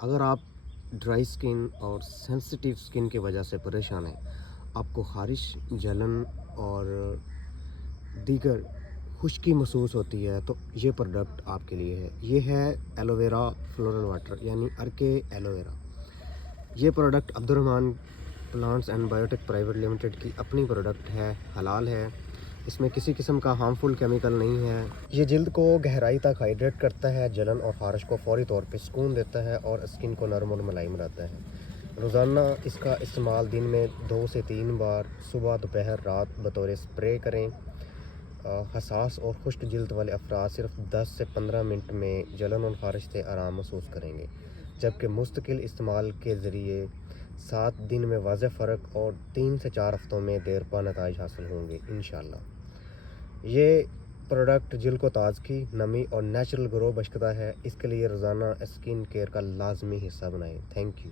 اگر آپ ڈرائی سکن اور سینسٹیو سکن کی وجہ سے پریشان ہیں، آپ کو خارش، جلن اور دیگر خشکی محسوس ہوتی ہے تو یہ پروڈکٹ آپ کے لیے ہے۔ یہ ہے ایلو ویرا فلورل واٹر یعنی ارکے ایلو ویرا۔ یہ product Abdul Rahman plants and biotech private limited کی اپنی پروڈکٹ ہے، حلال ہے، اس میں کسی قسم کا ہارمفل کیمیکل نہیں ہے۔ یہ جلد کو گہرائی تک ہائیڈریٹ کرتا ہے، جلن اور خارش کو فوری طور پہ سکون دیتا ہے اور اسکن کو نرم اور ملائم رہتا ہے۔ روزانہ اس کا استعمال دن میں 2 سے 3 بار صبح، دوپہر، رات بطور اسپرے کریں۔ حساس اور خشک جلد والے افراد صرف 10 سے 15 منٹ میں جلن اور خارش سے آرام محسوس کریں گے، جبکہ مستقل استعمال کے ذریعے 7 دن میں واضح فرق اور 3 سے 4 ہفتوں میں دیرپا نتائج حاصل ہوں گے انشاءاللہ۔ یہ پروڈکٹ جلد کو تازگی، نمی اور نیچرل گلو بخشتا ہے، اس کے لیے روزانہ اسکن کیئر کا لازمی حصہ بنائیں۔ Thank you.